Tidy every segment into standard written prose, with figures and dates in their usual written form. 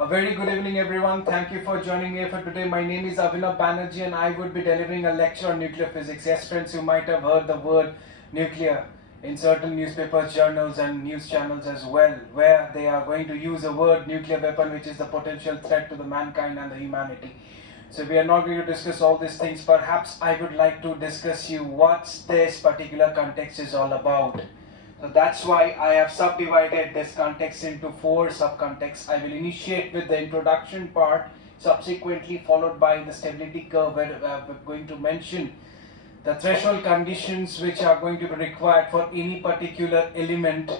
A very good evening everyone. Thank you for joining me for today. My name is Avinab Banerjee and I would be delivering a lecture on nuclear physics. Yes friends, you might have heard the word nuclear in certain newspapers, journals and news channels as well, where they are going to use the word nuclear weapon, which is the potential threat to the mankind and the humanity. So we are not going to discuss all these things. Perhaps I would like to discuss you what this particular context is all about. So that's why I have subdivided this context into 4 subcontexts. I will initiate with the introduction part, subsequently followed by the stability curve, where we're going to mention the threshold conditions which are going to be required for any particular element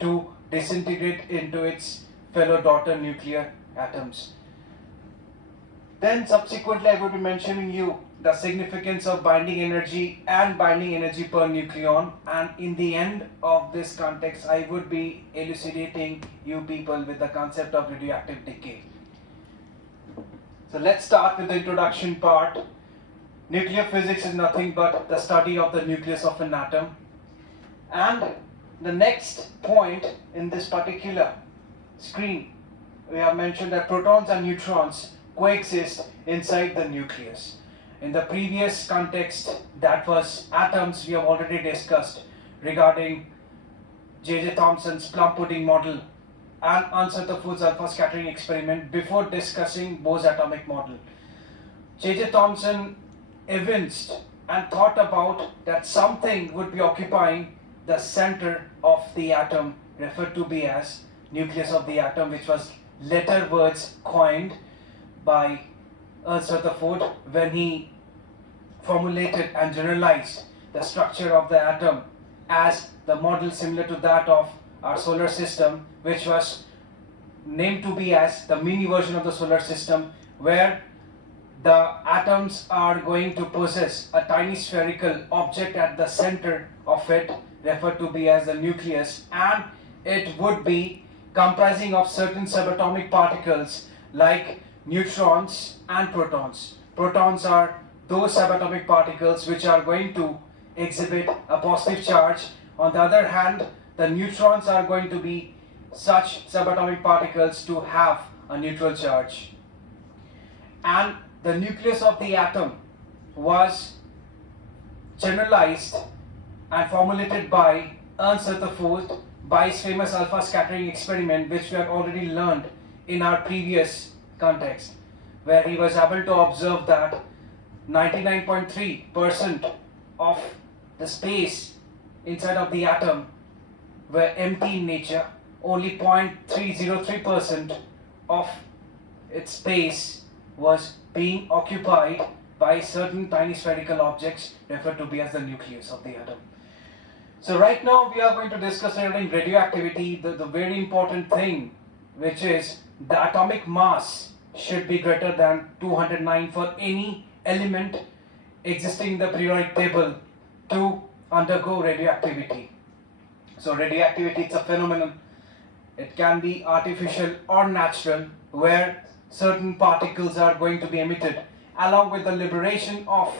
to disintegrate into its fellow daughter nuclear atoms. Then subsequently I will be mentioning you the significance of binding energy and binding energy per nucleon, and in the end of this context I would be elucidating you people with the concept of radioactive decay. So let's start with the introduction part. Nuclear physics is nothing but the study of the nucleus of an atom, and the next point in this particular screen we have mentioned that protons and neutrons coexist inside the nucleus. In the previous context, that was atoms, we have already discussed regarding J.J. Thomson's plum pudding model and Rutherford's alpha scattering experiment before discussing Bohr's atomic model. J.J. Thomson evinced and thought about that something would be occupying the center of the atom, referred to be as nucleus of the atom, which was later words coined by Rutherford when he formulated and generalized the structure of the atom as the model similar to that of our solar system, which was named to be as the mini version of the solar system, where the atoms are going to possess a tiny spherical object at the center of it, referred to be as the nucleus, and it would be comprising of certain subatomic particles like neutrons and protons. Protons are those subatomic particles which are going to exhibit a positive charge. On the other hand, the neutrons are going to be such subatomic particles to have a neutral charge. And the nucleus of the atom was generalized and formulated by Ernst Rutherford by his famous alpha scattering experiment, which we had already learned in our previous context, where he was able to observe that 99.3% of the space inside of the atom were empty in nature. Only 0.303% of its space was being occupied by certain tiny spherical objects referred to be as the nucleus of the atom. So right now we are going to discuss regarding radioactivity, the very important thing, which is the atomic mass should be greater than 209 for any element existing in the periodic table to undergo radioactivity. So radioactivity is a phenomenon. It can be artificial or natural, where certain particles are going to be emitted along with the liberation of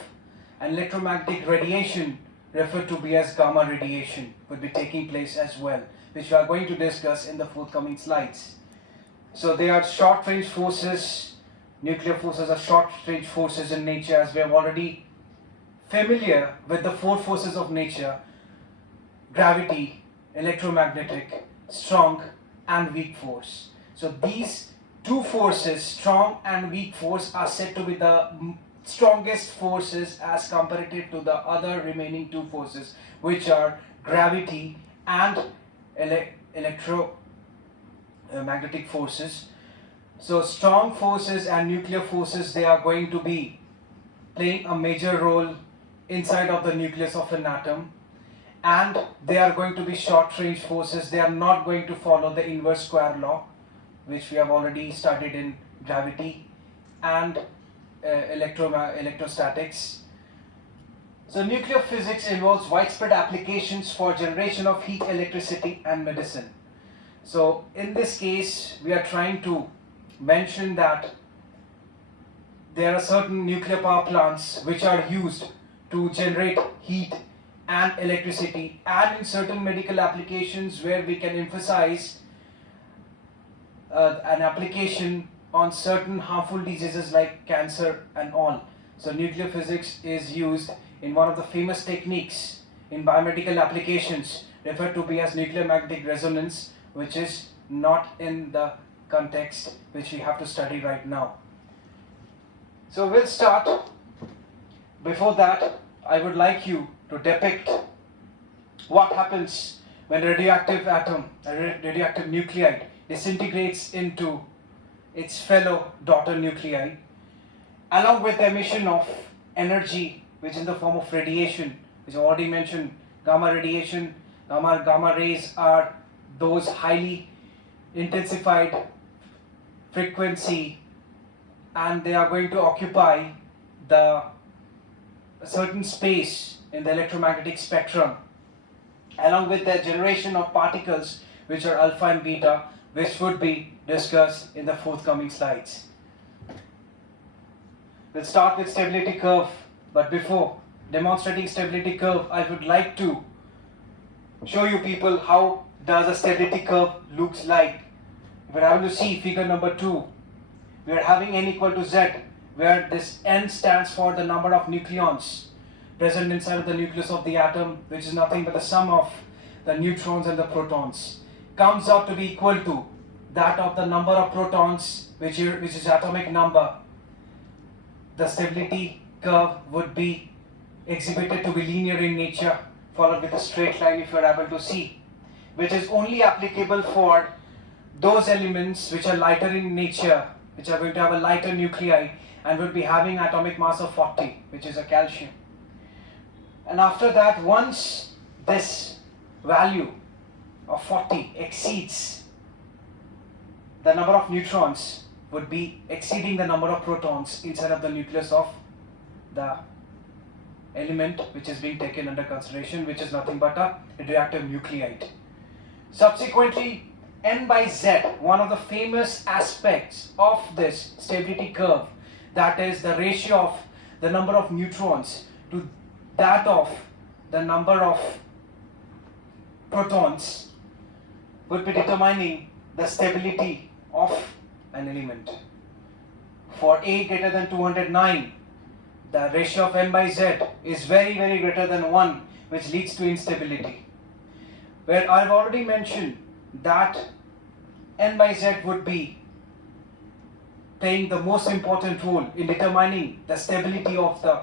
an electromagnetic radiation referred to be as gamma radiation would be taking place as well, which we are going to discuss in the forthcoming slides. So they are short-range forces. Nuclear forces are short-range forces in nature, as we have already familiar with the 4 forces of nature: gravity, electromagnetic, strong and weak force. So these 2 forces, strong and weak force, are said to be the strongest forces as comparative to the other remaining 2 forces, which are gravity and electromagnetic forces. So strong forces and nuclear forces, they are going to be playing a major role inside of the nucleus of an atom, and they are going to be short range forces. They are not going to follow the inverse square law, which we have already studied in gravity and electrostatics. So nuclear physics involves widespread applications for generation of heat, electricity and medicine. So in this case we are trying to mention that there are certain nuclear power plants which are used to generate heat and electricity, and in certain medical applications where we can emphasize an application on certain harmful diseases like cancer and all. So nuclear physics is used in one of the famous techniques in biomedical applications referred to be as nuclear magnetic resonance, which is not in the context which we have to study right now. So we'll start. Before that, I would like you to depict what happens when a radioactive atom, a radioactive nuclide, disintegrates into its fellow daughter nuclei, along with the emission of energy, which is in the form of radiation, which I already mentioned. Gamma radiation, gamma rays are those highly intensified frequency, and they are going to occupy a certain space in the electromagnetic spectrum, along with the generation of particles which are alpha and beta, which would be discussed in the forthcoming slides. We'll start with stability curve, but before demonstrating stability curve, I would like to show you people how does a stability curve looks like. If we're having to see figure number 2, we are having n equal to z, where this n stands for the number of nucleons present inside of the nucleus of the atom, which is nothing but the sum of the neutrons and the protons, comes out to be equal to that of the number of protons, which is atomic number. The stability curve would be exhibited to be linear in nature, followed with a straight line if you are able to see, which is only applicable for those elements which are lighter in nature, which are going to have a lighter nuclei and would be having atomic mass of 40, which is a calcium. And after that, once this value of 40 exceeds the number of neutrons, would be exceeding the number of protons inside of the nucleus of the element which is being taken under consideration, which is nothing but a radioactive nuclide. Subsequently, n by z, one of the famous aspects of this stability curve, that is the ratio of the number of neutrons to that of the number of protons, would be determining the stability of an element. For A greater than 209, the ratio of n by z is very greater than 1, which leads to instability. Where I've already mentioned that n by z would be playing the most important role in determining the stability of the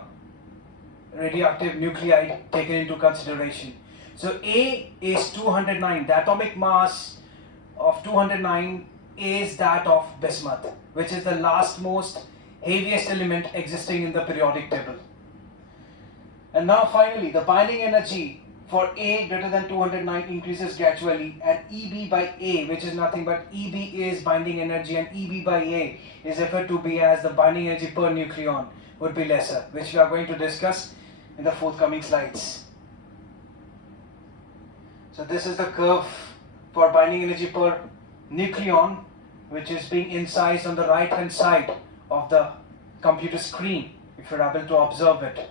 radioactive nuclide taken into consideration. So A is 209. The atomic mass of 209 is that of bismuth, which is the last most heaviest element existing in the periodic table. And now finally, the binding energy for A greater than 209 increases gradually, and EB by A, which is nothing but EB is binding energy and EB by A is referred to be as the binding energy per nucleon, would be lesser, which we are going to discuss in the forthcoming slides. So this is the curve for binding energy per nucleon, which is being incised on the right hand side of the computer screen, if you're able to observe it.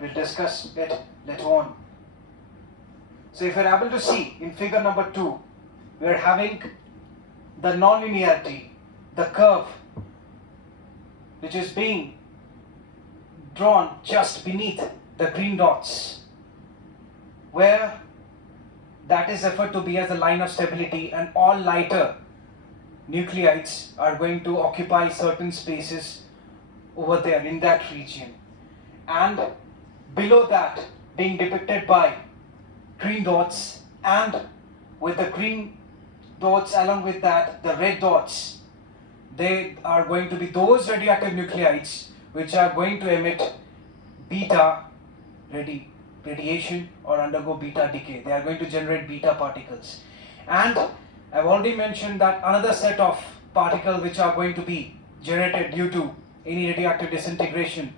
We'll discuss it later on. So if you're able to see in figure number 2, we are having the non-linearity, the curve which is being drawn just beneath the green dots, where that is referred to be as the line of stability, and all lighter nuclides are going to occupy certain spaces over there in that region, and below that being depicted by green dots, and with the green dots along with that the red dots, they are going to be those radioactive nuclides which are going to emit beta radiation or undergo beta decay. They are going to generate beta particles. And I've already mentioned that another set of particles which are going to be generated due to any radioactive disintegration,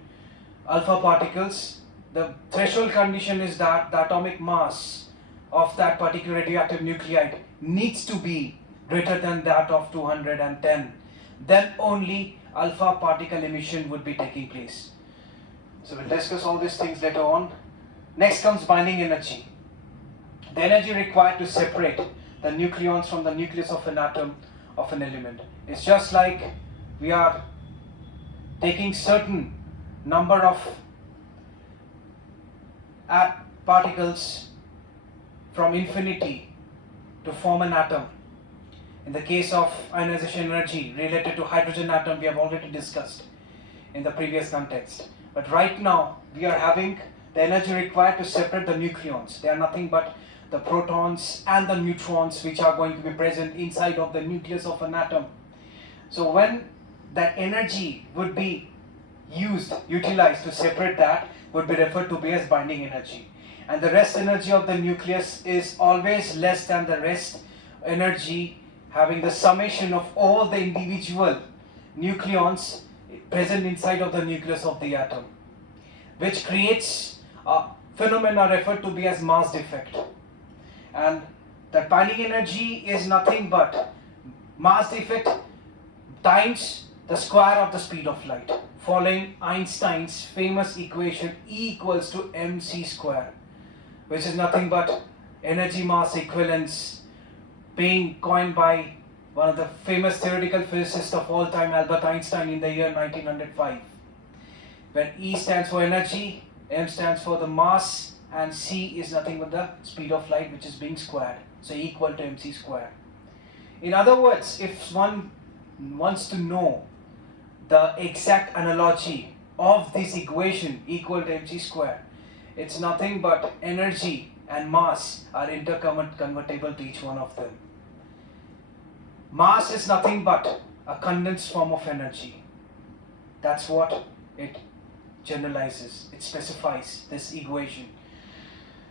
alpha particles. The threshold condition is that the atomic mass of that particular radioactive nuclide needs to be greater than that of 210. Then only alpha particle emission would be taking place. So we'll discuss all these things later on. Next comes binding energy. The energy required to separate the nucleons from the nucleus of an atom of an element. It's just like we are taking certain number of particles from infinity to form an atom. In the case of ionization energy related to hydrogen atom, we have already discussed in the previous context. But right now, we are having the energy required to separate the nucleons. They are nothing but the protons and the neutrons which are going to be present inside of the nucleus of an atom. So when that energy would be utilized to separate that, would be referred to be as binding energy. And the rest energy of the nucleus is always less than the rest energy having the summation of all the individual nucleons present inside of the nucleus of the atom, which creates a phenomena referred to be as mass defect. And the binding energy is nothing but mass defect times the square of the speed of light, following Einstein's famous equation E equals to mc square, which is nothing but energy mass equivalence, being coined by one of the famous theoretical physicists of all time, Albert Einstein, in the year 1905. Where E stands for energy, m stands for the mass, and c is nothing but the speed of light, which is being squared, so equal to mc square. In other words, if one wants to know the exact analogy of this equation equal to mc square, it's nothing but energy and mass are interconvertible to each one of them. Mass is nothing but a condensed form of energy. That's what it generalizes, it specifies this equation.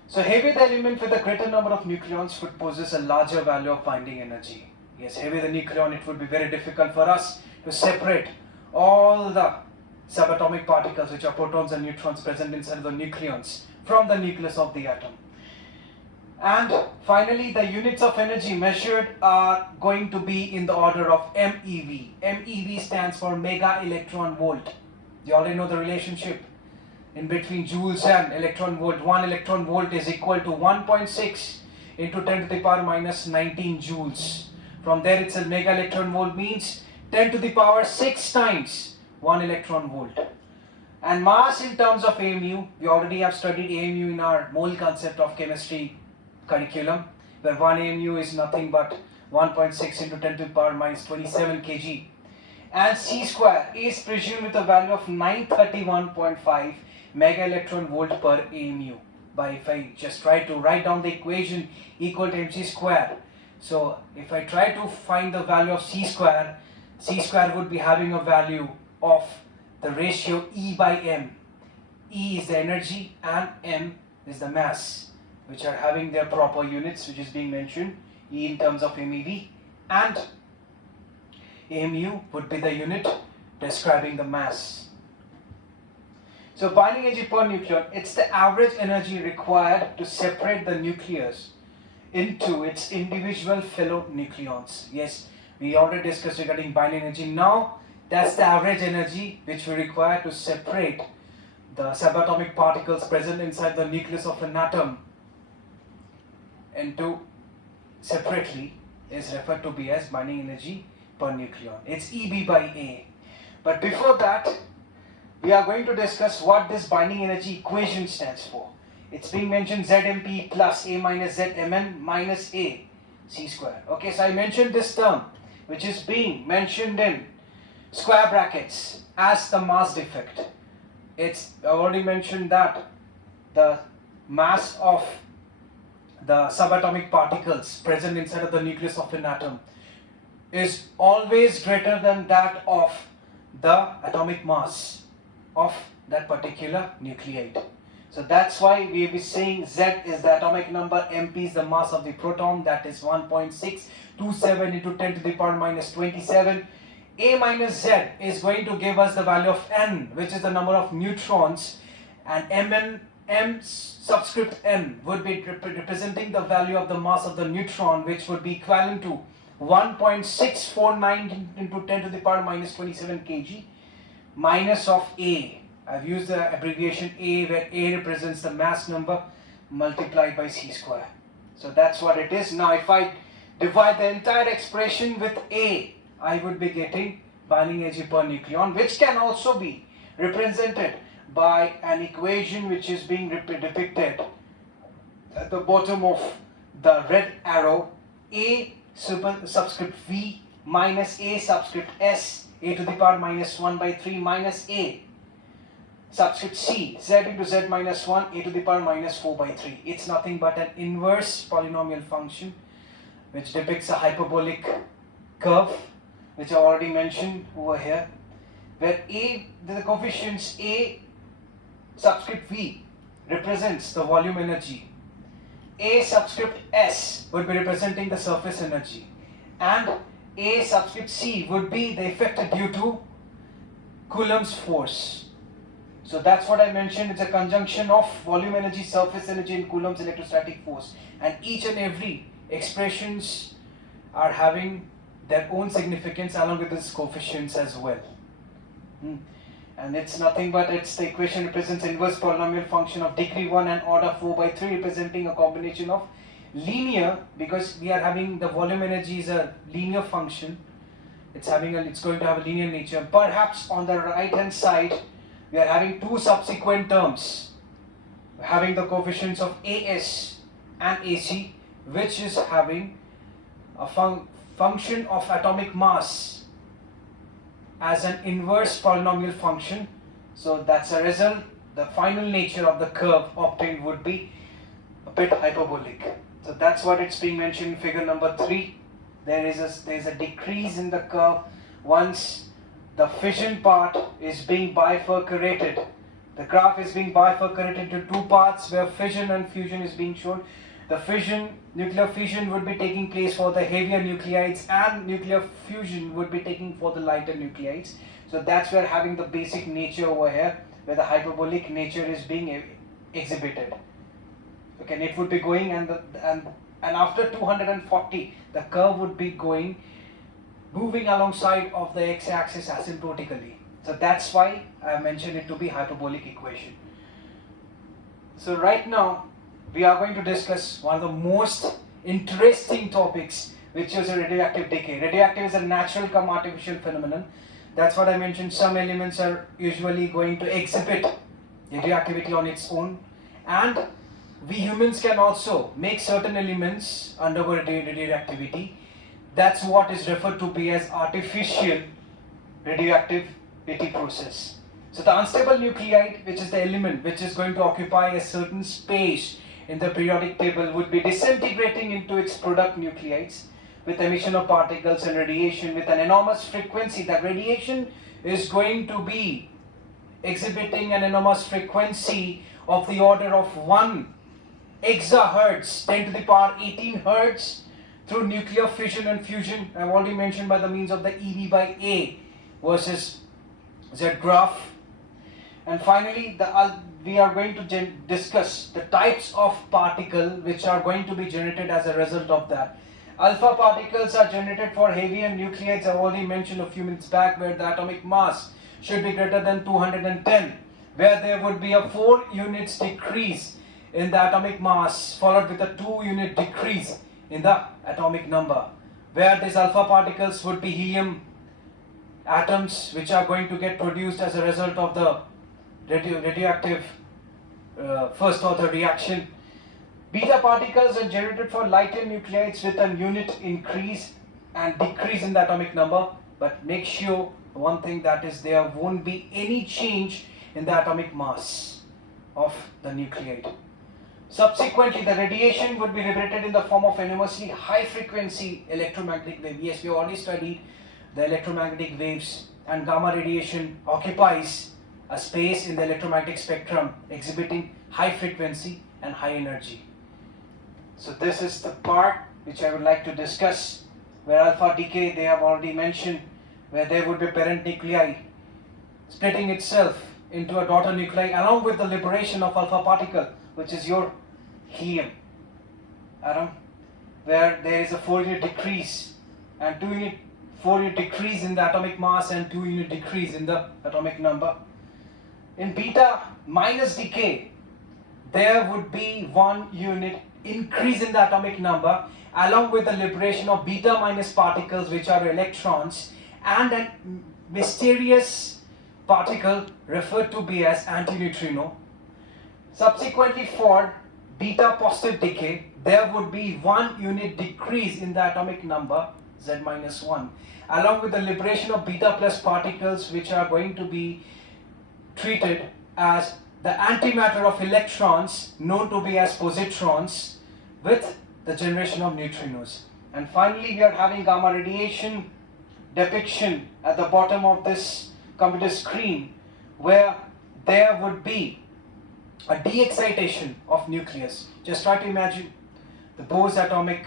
So heavier the element with a greater number of nucleons would possess a larger value of binding energy. Yes, heavier the nucleon, it would be very difficult for us to separate all the subatomic particles, which are protons and neutrons present inside the nucleons, from the nucleus of the atom. And finally, the units of energy measured are going to be in the order of MeV. MeV stands for mega electron volt. You already know the relationship in between joules and electron volt. 1 electron volt is equal to 1.6 into 10 to the power minus 19 joules. From there, it's a mega electron volt means 10 to the power 6 times 1 electron volt. And mass in terms of AMU, we already have studied AMU in our mole concept of chemistry curriculum, where 1 AMU is nothing but 1.6 into 10 to the power minus 27 kg. And C square is presumed with a value of 931.5 mega electron volt per AMU. But if I just try to write down the equation equal to mc square, so if I try to find the value of C square would be having a value of the ratio E by M. E is the energy and M is the mass, which are having their proper units, which is being mentioned. E in terms of MeV, and AMU would be the unit describing the mass. So binding energy per nucleon, it's the average energy required to separate the nucleus into its individual fellow nucleons. Yes, we already discussed regarding binding energy. Now that's the average energy which we require to separate the subatomic particles present inside the nucleus of an atom into separately is referred to be as binding energy per nucleon. It's EB by A. But before that, we are going to discuss what this binding energy equation stands for. It's being mentioned ZMP plus A minus ZMN minus A C square. Okay, so I mentioned this term, which is being mentioned in square brackets as the mass defect. I already mentioned that the mass of the subatomic particles present inside of the nucleus of an atom is always greater than that of the atomic mass of that particular nucleide. So that's why we will be saying Z is the atomic number, MP is the mass of the proton, that is 1.627 into 10 to the power minus 27. A minus Z is going to give us the value of N, which is the number of neutrons, and M subscript N would be representing the value of the mass of the neutron, which would be equivalent to 1.649 into 10 to the power minus 27 kg, minus of A. I've used the abbreviation A, where A represents the mass number multiplied by C square. So that's what it is. Now if I divide the entire expression with A, I would be getting binding energy per nucleon, which can also be represented by an equation which is being depicted at the bottom of the red arrow. A subscript V minus A subscript S, A to the power minus 1 by 3 minus A subscript C, Z into Z minus 1, A to the power minus 4 by 3. It's nothing but an inverse polynomial function which depicts a hyperbolic curve, which I already mentioned over here, where the coefficients A subscript V represents the volume energy, A subscript S would be representing the surface energy, and A subscript C would be the effect due to Coulomb's force. So that's what I mentioned. It's a conjunction of volume energy, surface energy, and Coulomb's electrostatic force, and each and every expressions are having their own significance along with its coefficients as well. And it's nothing but the equation represents inverse polynomial function of degree 1 and order 4 by 3, representing a combination of linear, because we are having the volume energy is a linear function. It's going to have a linear nature. Perhaps on the right hand side we are having two subsequent terms, having the coefficients of AS and AC, which is having a function of atomic mass as an inverse polynomial function. So that's a result. The final nature of the curve obtained would be a bit hyperbolic. So that's what it's being mentioned in figure number 3. There is a decrease in the curve once the fission part is being bifurcated. The graph is being bifurcated into two parts where fission and fusion is being shown. The nuclear fission would be taking place for the heavier nuclides, and nuclear fusion would be taking for the lighter nuclides. So that's where having the basic nature over here, where the hyperbolic nature is being exhibited. Okay, and it would be going, and after 240, the curve would be moving alongside of the x-axis asymptotically. So that's why I mentioned it to be hyperbolic equation. So right now we are going to discuss one of the most interesting topics, which is a radioactive decay. Radioactive is a natural come artificial phenomenon. That's what I mentioned. Some elements are usually going to exhibit radioactivity on its own, and we humans can also make certain elements undergo radioactivity. That's what is referred to be as artificial radioactivity process. So the unstable nuclide, which is the element which is going to occupy a certain space in the periodic table, would be disintegrating into its product nuclides with emission of particles and radiation with an enormous frequency. That radiation is going to be exhibiting an enormous frequency of the order of 1 exahertz, 10 to the power 18 hertz, through nuclear fission and fusion. I've already mentioned by the means of the EV by A versus Z graph. And finally, we are going to discuss the types of particle which are going to be generated as a result of that. Alpha particles are generated for heavier nuclides. I've already mentioned a few minutes back, where the atomic mass should be greater than 210, where there would be a 4 units decrease in the atomic mass, followed with a 2 unit decrease in the atomic number, where these alpha particles would be helium atoms, which are going to get produced as a result of the radioactive first order reaction. Beta particles are generated for lighter nuclides with a unit increase and decrease in the atomic number, but make sure one thing, that is there won't be any change in the atomic mass of the nuclide. Subsequently, the radiation would be liberated in the form of enormously high frequency electromagnetic wave. Yes, we already studied the electromagnetic waves, and gamma radiation occupies a space in the electromagnetic spectrum exhibiting high frequency and high energy. So this is the part which I would like to discuss, where alpha decay, they have already mentioned, where there would be parent nuclei splitting itself into a daughter nuclei along with the liberation of alpha particle, which is your helium atom, where there is a 4 unit decrease and 4 unit decrease in the atomic mass and 2 unit decrease in the atomic number. In beta minus decay, there would be 1 unit increase in the atomic number along with the liberation of beta minus particles, which are electrons, and a mysterious particle referred to be as antineutrino. Subsequently, for beta positive decay, there would be 1 unit decrease in the atomic number, Z minus 1, along with the liberation of beta plus particles, which are going to be treated as the antimatter of electrons, known to be as positrons, with the generation of neutrinos. And finally, we are having gamma radiation depiction at the bottom of this computer screen, where there would be a de-excitation of nucleus. Just try to imagine the Bose atomic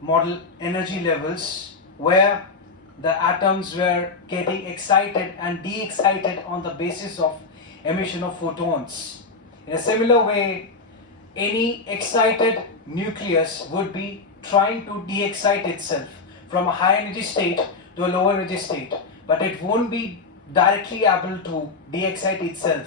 model energy levels, where the atoms were getting excited and de-excited on the basis of emission of photons. In a similar way, any excited nucleus would be trying to de-excite itself from a high energy state to a low energy state, but it won't be directly able to de-excite itself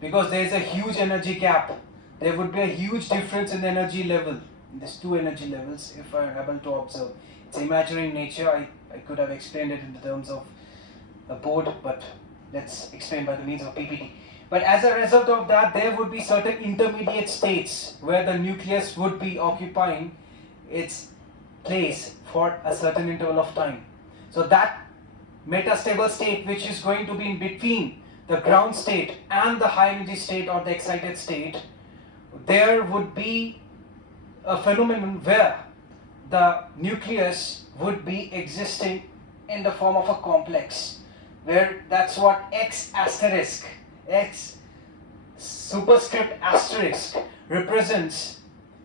because there is a huge energy gap. There would be a huge difference in energy level, in these two energy levels, if I am able to observe. It's imaginary in nature. I could have explained it in the terms of a board, but let's explain by the means of PPT. But as a result of that, there would be certain intermediate states where the nucleus would be occupying its place for a certain interval of time. So that metastable state, which is going to be in between the ground state and the high energy state or the excited state, there would be a phenomenon where the nucleus would be existing in the form of a complex, where that's what X asterisk, X superscript asterisk represents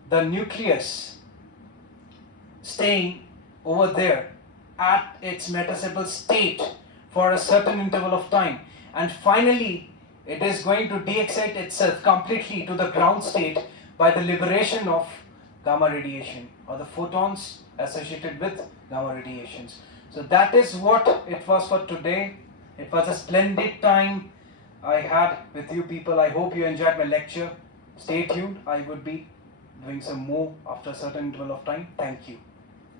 the nucleus staying over there at its metastable state for a certain interval of time, and finally it is going to de-excite itself completely to the ground state by the liberation of gamma radiation or the photons associated with gamma radiations. So that is what it was for today. It was a splendid time I had with you people. I hope you enjoyed my lecture. Stay tuned. I would be doing some more after a certain interval of time. Thank you.